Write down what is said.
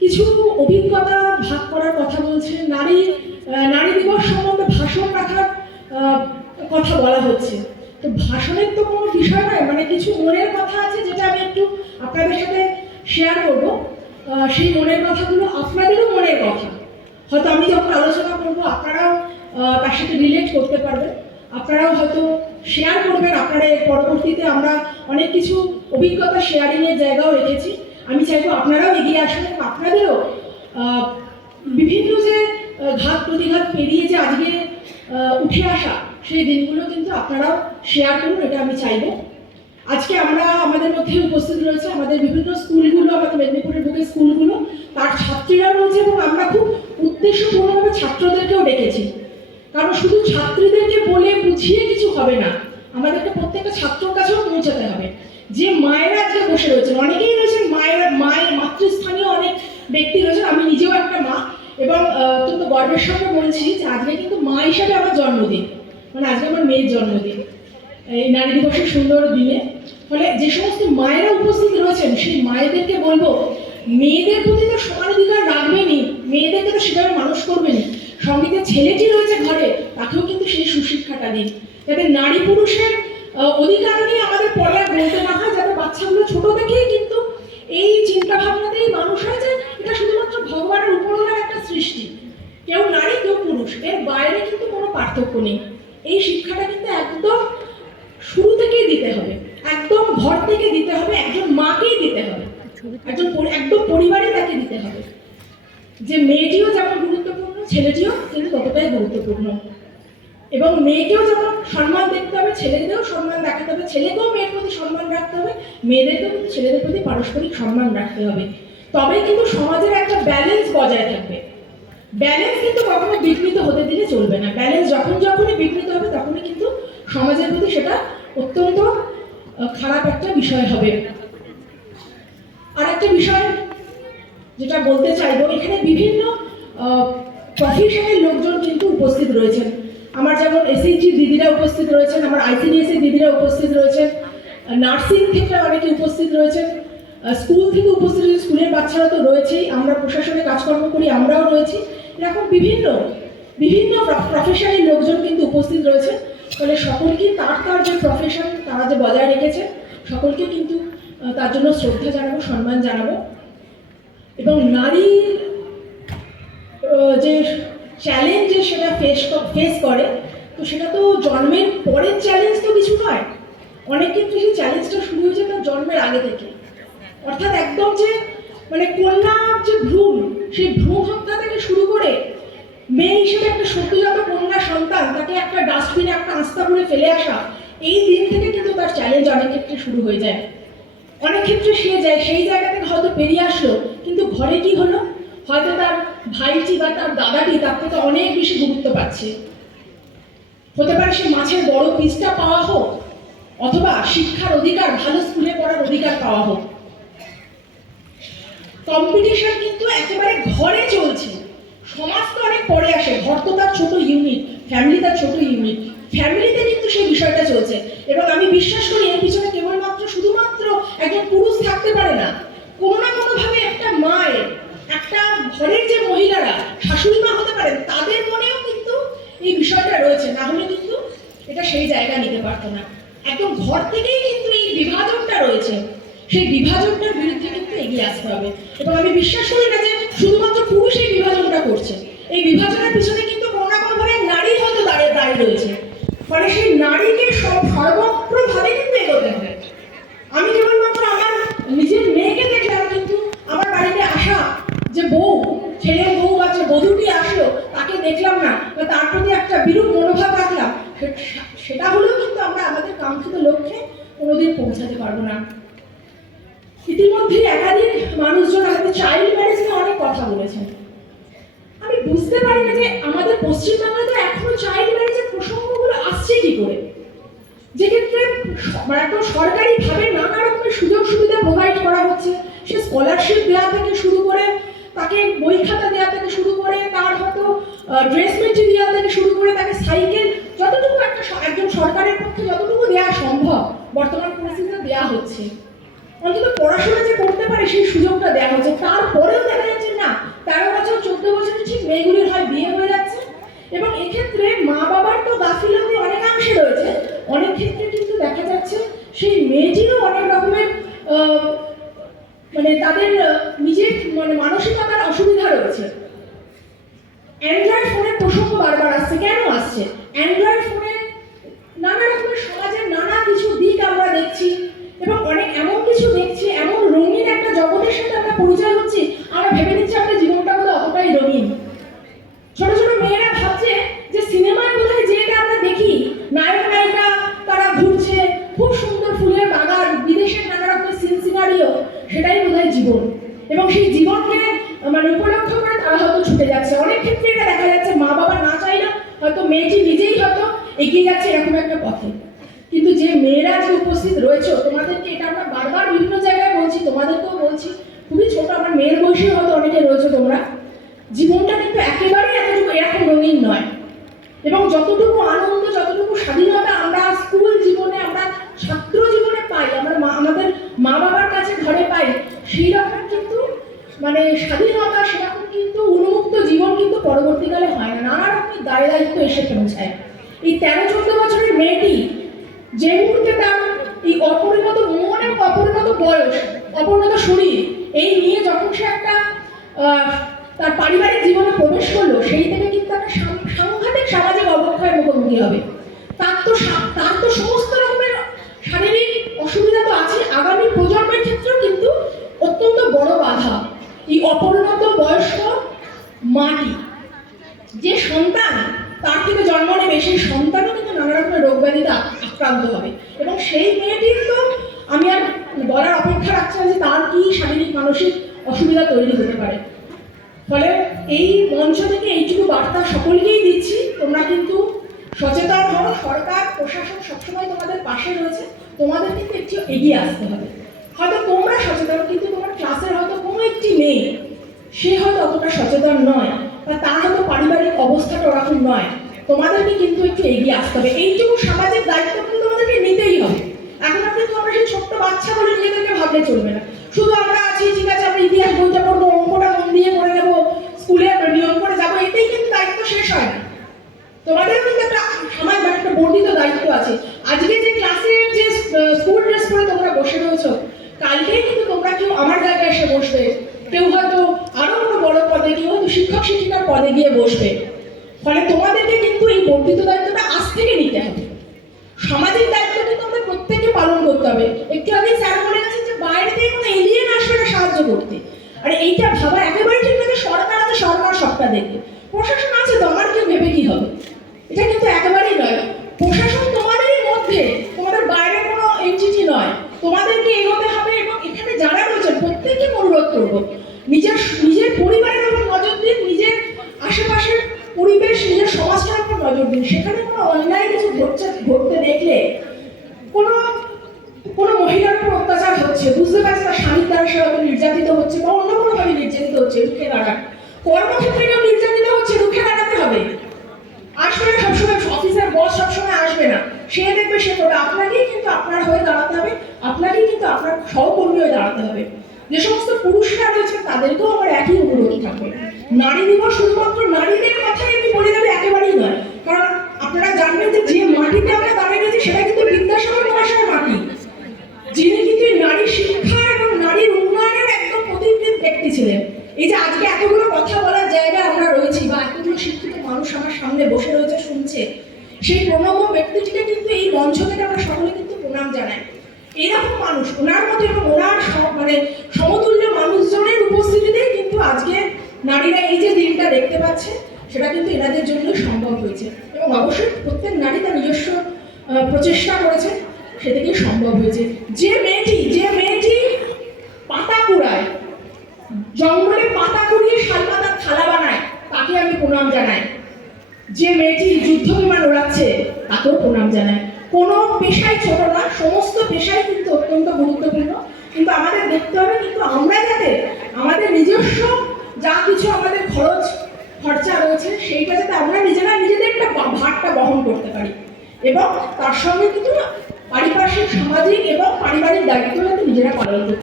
কিছু অভিজ্ঞতা ভাগ করার কথা বলছে। নারী নারী দিবস সম্বন্ধে ভাষণ রাখার কথা বলা হচ্ছে। তো ভাষণের তো কোনো বিষয় নয় মানে কিছু মনের কথা আছে যেটা আমি একটু আপনাদের সাথে শেয়ার করব। সেই মনের কথাগুলো আপনাদেরও মনের কথা। হয়তো আমি যখন আলোচনা করব, আপনারাও তার সাথে রিলেট করতে পারবেন। আপনারাও হয়তো শেয়ার করবেন। আপনারা পরবর্তীতে আমরা অনেক কিছু অভিজ্ঞতা শেয়ারিংয়ের জায়গাও রেখেছি। আমি চাইব আপনারাও এগিয়ে আসুন আপনাদেরও বিভিন্ন যে ঘাত প্রতিঘাত পেরিয়ে যে আজকে উঠে আসা সেই দিনগুলো কিন্তু আপনারাও শেয়ার করুন, এটা আমি চাইব। আজকে আমরা আমাদের মধ্যে উপস্থিত রয়েছে আমাদের বিভিন্ন স্কুলগুলো, আমাদের মেদিনীপুরের বুকে স্কুলগুলো, তার ছাত্রীরা রয়েছে এবং আমরা খুব উদ্দেশ্যপূর্ণভাবে ছাত্রদেরকেও ডেকেছি। কারণ শুধু ছাত্রীদেরকে বলে বুঝিয়ে কিছু হবে না, আমাদেরকে প্রত্যেকটা ছাত্রর কাছেও পৌঁছাতে হবে। যে মায়েরা আজকে বসে রয়েছেন, অনেকেই রয়েছেন মায়েরা, মায়ের মাতৃস্থানীয় অনেক ব্যক্তি রয়েছেন, আমি নিজেও একটা মা। এবং অত্যন্ত গর্বের সঙ্গে বলছি যে আজকে কিন্তু মা হিসাবে আমার জন্মদিন। মানে আজকে আমার মেয়ের জন্মদিন। এই নারী দিবসের সুন্দর দিনে। ফলে যে সমস্ত মায়েরা উপস্থিত রয়েছেন, সেই মায়েদেরকে বলব, মেয়েদের প্রতি তো সমান অধিকার রাখবেনই মেয়েদেরকে তো সেভাবে মানুষ করবেনই সঙ্গে যে ছেলেটি রয়েছে ঘরে, তাকেও কিন্তু সেই সুশিক্ষাটা দিন। যাতে নারী পুরুষের অধিকার নিয়ে আমাদের পরে আর বলতে না হয়, যাতে বাচ্চাগুলো ছোট থেকেই কিন্তু এই চিন্তা ভাবনাতেই মানুষ হয় যে এটা শুধুমাত্র ভগবানের উপরওয়ালার একটা সৃষ্টি। কেউ নারী, কেউ পুরুষ, এর বাইরে কিন্তু কোনো পার্থক্য নেই। এই শিক্ষাটা কিন্তু একদম শুরু থেকেই দিতে হবে, একদম ঘর থেকে দিতে হবে, একজন মাকেই দিতে হবে, একজন একদম পরিবারে তাকে দিতে হবে। যে মেয়েটিও যেমন গুরুত্বপূর্ণ, ছেলেটিও কিন্তু ততটাই গুরুত্বপূর্ণ। এবং মেয়েকেও যেমন সম্মান দেখতে হবে ছেলেদেরও সম্মান দেখাতে হবে, ছেলেকেও মেয়ের প্রতি সম্মান রাখতে হবে, মেয়েদেরকেও কিন্তু ছেলেদের প্রতি পারস্পরিক সম্মান রাখতে হবে। তবে কিন্তু সমাজের একটা ব্যালেন্স বজায় থাকবে। ব্যালেন্স কিন্তু কখনো বিঘ্নিত হতে দিলে চলবে না। ব্যালেন্স যখন যখনই বিঘ্নিত হবে, তখনই কিন্তু সমাজের প্রতি সেটা অত্যন্ত খারাপ একটা বিষয় হবে। আর একটা বিষয় যেটা বলতে চাইব, এখানে বিভিন্ন প্রফেশনের লোকজন কিন্তু উপস্থিত রয়েছেন। আমার যেমন এসএইচজি দিদিরা উপস্থিত রয়েছেন আমার আইসিডিএসএ দিদিরা উপস্থিত রয়েছেন নার্সিং থেকে অনেকে উপস্থিত রয়েছেন স্কুল থেকে উপস্থিত রয়েছে স্কুলের বাচ্চারা তো রয়েছেই আমরা প্রশাসনে কাজকর্ম করি আমরাও রয়েছি। এরকম বিভিন্ন বিভিন্ন প্রফেশনের লোকজন কিন্তু উপস্থিত রয়েছে। ফলে সকলকে তার তার যে প্রফেশন তারা যে বজায় রেখেছে সকলকে কিন্তু তার জন্য শ্রদ্ধা জানাব সম্মান জানাব। এবং আহ, যে চ্যালেঞ্জ সেটা ফেস ফেস করে, তো সেটা তো জন্মের পরের চ্যালেঞ্জ তো কিছু নয়। অনেক ক্ষেত্রে সেই চ্যালেঞ্জটা শুরু হয়েছে তার জন্মের আগে থেকে। অর্থাৎ একদম যে মানে কন্যার যে ভ্রূণ, সেই ভ্রূণ হত্যা থেকে শুরু করে মেয়ে হিসেবে একটা সদ্যজাত কন্যা সন্তান, তাকে একটা ডাস্টবিনে একটা আস্তা করে ফেলে আসা, এই দিন থেকে কিন্তু তার চ্যালেঞ্জ অনেক ক্ষেত্রে শুরু হয়ে যায়। অনেক ক্ষেত্রে সে যায়, সেই জায়গা থেকে হয়তো বেরিয়ে আসলো, কিন্তু ঘরে কি হলো? হয়তো তার ভাইটি বা তার দাদাটি তার থেকে অনেক বেশি গুরুত্ব পাচ্ছে। হতে পারে সে মাছের বড় পিসটা পাওয়া হোক, অথবা শিক্ষার অধিকার, ভালো স্কুলে পড়ার অধিকার পাওয়া হোক। কম্পিটিশন কিন্তু একেবারে ঘরে চলছে। সমাজ তো অনেক পরে আসে। ঘর তো তার ছোট ইউনিট ফ্যামিলি তার ছোট ইউনিট ফ্যামিলিতে কিন্তু সেই বিষয়টা চলছে। এবং আমি বিশ্বাস করি এর পিছনে কেবলমাত্র শুধুমাত্র একজন পুরুষ থাকতে পারে না। কোনো না একটা ঘরের যে মহিলারা, শাশুড়ি মা হতে পারেন, তাদের মনেও কিন্তু এই বিষয়টা রয়েছে। না হলে কিন্তু এটা সেই জায়গা নিতে পারতো না। একদম ঘর থেকেই কিন্তু এই বিভাজনটা রয়েছে। সেই বিভাজনটার বিরুদ্ধে কিন্তু এগিয়ে আসতে হবে। এবং আমি বিশ্বাস করি না যে শুধুমাত্র পুরুষ এই বিভাজনটা করছে। এই বিভাজনের পিছনে কিন্তু কোনো না কোনোভাবে নারী হয়তো দাঁড়িয়ে দাঁড়িয়ে রয়েছে। ফলে সেই নারীকে সব সর্বত্রভাবে কিন্তু এগোতে হবে আমি কেবলমাত্র আমার নিজের মেয়েকে দেখলাম কিন্তু আমার বাড়িতে আসা যে বউ ছেলের বউ বা যে বধূটি আসলো তাকে দেখলাম না বা তার প্রতি একটা বিরূপ মনোভাব রাখলাম সে- সেটা হলেও কিন্তু আমরা আমাদের কাঙ্ক্ষিত লক্ষ্যে কোনোদিন পৌঁছাতে পারব না। ইতিমধ্যে একাধিক মানুষজন আমাদের চাইল্ড ম্যারেজ নিয়ে অনেক কথা বলেছেন। আমি বুঝতে পারি না যে আমাদের পশ্চিমবাংলাতে এখনও চাইল্ড ম্যারেজের প্রসঙ্গগুলো আসছে কি করে। যেক্ষেত্রে মানে একদম সরকারিভাবে নানা রকমের সুযোগ সুবিধা প্রোভাইড করা হচ্ছে। সে স্কলারশিপ দেওয়া থেকে শুরু করে, তাকে বই খাতা দেওয়া থেকে শুরু করে, তার হয়তো ড্রেস মেটেরিয়াল থেকে শুরু করে, তাকে সাইকেল, যতটুকু একটা একজন সরকারের পক্ষে যতটুকু দেওয়া সম্ভব বর্তমান পরিস্থিতিতে দেওয়া হচ্ছে। অন্তত পড়াশোনা যে করতে পারে সেই সুযোগটা দেওয়া হচ্ছে। তারপরেও দেখা যাচ্ছে না, তেরো বছর, চোদ্দ বছরের ঠিক মেয়েগুলির হয় বিয়ে হয়ে যাচ্ছে। এবং এক্ষেত্রে মা বাবার তো গাফিলতি অনেকাংশে রয়েছে। অনেক ক্ষেত্রে কিন্তু দেখা যাচ্ছে সেই মেয়েটিরও অনেক রকমের মানে তাদের নিজের মানে মানসিকতার অসুবিধা রয়েছে। অ্যান্ড্রয়েড ফোনের প্রসঙ্গ বারবার আসছে। কেন আসছে? অ্যান্ড্রয়েড ফোনের নানা রকমের সমাজের নানা কিছু দিক আমরা দেখছি এবং অনেক এমন কিছু দেখছি, এমন রঙিন একটা জগতের সাথে আমরা পরিচয় হচ্ছি, আমরা ভেবে নিচ্ছি আমাদের জীবনটা বোধহয় অতটাই রঙিন ছোট ছোট মেয়েরা ভাবছে যে সিনেমায় বোধহয় যেটা আমরা দেখি নায়ক নায়িকা তারা ঘুরছে খুব সুন্দর ফুলের বাগান বিদেশের নানা রকমের সিন সিনারিও সেটাই বোধহয় জীবন এবং সেই জীবনকে মানে উপলক্ষ করে তারা হয়তো ছুটে যাচ্ছে অনেক ক্ষেত্রে এটা দেখা যাচ্ছে মা বাবা না চাইলেও হয়তো মেয়েটি নিজেই হয়তো এগিয়ে যাচ্ছে এরকম একটা পথে কিন্তু যে মেয়েরা যে উপস্থিত রয়েছে তোমাদেরকে এটা আমরা বারবার বিভিন্ন জায়গায় বলছি তোমাদেরকেও বলছি খুবই ছোট আমার মেয়ের বয়সেও হয়তো অনেকে রয়েছে তোমরা জীবনটা কিন্তু একেবারেই এতটুকু এরকম রঙিন নয় এবং যতটুকু আনন্দ যতটুকু স্বাধীনতা আমরা স্কুল জীবনে আমরা ছাত্র জীবনে পাই আমরা মা আমাদের মা বাবার কাছে ঘরে পাই সেই রকম কিন্তু মানে স্বাধীনতা সেরকম কিন্তু উন্মুক্ত জীবন কিন্তু পরবর্তীকালে হয় না। নানা রকমের দায় দায়িত্ব এসে পৌঁছায়। এই তেরো, চোদ্দ বছরের মেয়েটি যে মুহূর্তে তার এই অপরিণত মন এবং অপরিণত বয়স, অপরিণত শরীর, এই নিয়ে যখন সে একটা তার পারিবারিক জীবনে প্রবেশ করল, সেই থেকে কিন্তু একটা সাংঘাতিক সামাজিক অবক্ষয়ের মুখোমুখি হবে। তার তো তার তো সমস্ত রকমের শারীরিক অসুবিধা তো আছে আগামী প্রজন্মের ক্ষেত্রেও কিন্তু অত্যন্ত বড় বাধা এই অপরিণত বয়স্ক মাটি। যে সন্তান, তার থেকে জন্ম নেবে, সেই সন্তানও কিন্তু নানা রকমের রোগ ব্যাধিতে আক্রান্ত হবে। এবং সেই মেয়েটির তো আমি আর বলার অপেক্ষা রাখছি না যে তার কি শারীরিক, মানসিক অসুবিধা তৈরি হতে পারে। ফলে এই মঞ্চ থেকে এইটুকু বার্তা সকলকেই দিচ্ছি। তোমরা কিন্তু সচেতন হও। সরকার, প্রশাসন সবসময় তোমাদের পাশে রয়েছে। তোমাদের কিন্তু একটু এগিয়ে আসতে হবে। হয়তো তোমরা সচেতন, কিন্তু তোমার ক্লাসের হয়তো কোনো একটি মেয়ে সে হয়তো অতটা সচেতন নয়, বা তার হয়তো পারিবারিক অবস্থাটা ওরকম নয়। তোমাদেরকে কিন্তু একটু এগিয়ে আসতে হবে। এইটুকু সামাজিক দায়িত্ব কিন্তু তোমাদেরকে নিতেই হবে। এখন আর কিন্তু আমরা সেই ছোট্ট বাচ্চা বলে নিজেদেরকে ভাবলে চলবে না। শুধু আমরা আছি, ঠিক আছে, আমরা ইতিহাস বইটা পড়ব, অঙ্কটা মন দিয়ে করে নেব, স্কুলে আমরা নিয়ম করে যাব এটাই কিন্তু দায়িত্ব শেষ হয় না। তোমাদের কিন্তু একটা সমাজ মানে একটা বর্ধিত দায়িত্ব আছে। আজকে যে ক্লাসে যে স্কুল ড্রেস পরে তোমরা বসে রয়েছো, কালকেই কিন্তু তোমরা কেউ আমার জায়গায় এসে বসবে। কেউ হয়তো পদে কেউ হয়তো শিক্ষক, শিক্ষিকার পদে গিয়ে বসবে। ফলে তোমাদেরকে কিন্তু এই বর্ধিত দায়িত্বটা আজ থেকে নিতে হবে। সামাজিক দায়িত্ব কিন্তু আমাদের প্রত্যেককে পালন করতে হবে। একটু আগে স্যার বলে গেছেন যে বাইরে থেকে কোনো এলিয়েন আসবে না সাহায্য করতে। আর এইটা ভাবা একেবারে ঠিক না যে সরকার আছে, সরকার সবটা দেখবে। প্রশাসন আছে তো, আমার কেউ ভেবে কি হবে? এটা কিন্তু একেবারেই নয়। প্রশাসন তোমাদেরই মধ্যে, তোমাদের বাইরে কোনো এনটিটি নয়। তোমাদেরকে এগোতে হবে এবং এখানে যারা রয়েছেন প্রত্যেককে অনুরোধ করব। নিজের নিজের পরিবারের উপর নজর দিন নিজের আশেপাশের পরিবেশ নিজের সমাজটার উপর নজর দিন। সেখানে কোনো অন্যায় কিছু ঘটছে, ঘটতে দেখলে কোনো কোনো মহিলার উপর অত্যাচার হচ্ছে, বুঝতে পারছে তার স্বামীর দ্বারা সে হয়তো নির্যাতিত হচ্ছে বা অন্য কোনোভাবে নির্যাতিত হচ্ছে, রুখে দাঁড়ান। কর্মক্ষেত্রে কেউ নির্যাতিত হচ্ছে, রুখে দাঁড়াতে হবে। আসবে না সবসময়, অফিসের বস সবসময় আসবে না। সে দেখবে সে করবে আপনাকেই কিন্তু আপনার হয়ে দাঁড়াতে হবে, আপনাকেই কিন্তু আপনার সহকর্মী হয়ে দাঁড়াতে হবে। যে সমস্ত পুরুষরা রয়েছে, তাদেরকেও আমার একই অনুরোধ থাকবে। নারী দিবস শুধুমাত্র নারীদের কথাই আমি বলে যাবে একেবারেই নয়। কারণ আপনারা জানবেন যে যে মাটিতে আমরা দাঁড়িয়ে রয়েছি, সেটা কিন্তু বিদ্যাসাগর মহাশয়ের মাটি। যিনি কিন্তু নারী শিক্ষা এবং নারীর উন্নয়নের একদম প্রতিনিধি ব্যক্তি ছিলেন। এই যে আজকে এতগুলো কথা বলার জায়গায় আমরা রয়েছি বা এতগুলো শিক্ষিত মানুষ আমার সামনে বসে রয়েছে শুনছে সেই প্রণব ব্যক্তিটিকে কিন্তু এই মঞ্চ থেকে আমরা সকলে কিন্তু প্রণাম জানাই এরকম মানুষ ওনার মতো এবং ওনার সম- মানে সমতুল্য মানুষজনের উপস্থিতিতেই কিন্তু আজকে নারীরা এই যে দিনটা দেখতে পাচ্ছে সেটা কিন্তু এনাদের জন্য সম্ভব হয়েছে এবং অবশ্যই প্রত্যেক নারী তার নিজস্ব প্রচেষ্টা করেছে, সেদিকেই সম্ভব হয়েছে। যে মেয়েটি যে মেয়েটি পাতা কুড়ায়, জঙ্গলে পাতা কুড়িয়ে শালপাতার থালা বানায়, তাকে আমি প্রণাম জানাই। যে মেয়েটি যুদ্ধ বিমান ওড়াচ্ছে, তাকেও প্রণাম জানাই। কোনো পেশাই ছোট না, সমস্ত পেশাই কিন্তু অত্যন্ত গুরুত্বপূর্ণ। কিন্তু আমাদের দেখতে হবে, কিন্তু আমরা যাতে আমাদের নিজস্ব যা কিছু আমাদের খরচ খরচা রয়েছে, সেইটা যাতে আমরা নিজেরা নিজেদের একটা ভাগটা বহন করতে পারি। এবং তার সঙ্গে কিন্তু পারিপার্শ্বিক, সামাজিক এবং পারিবারিক দায়িত্ব যাতে নিজেরা পালন করতে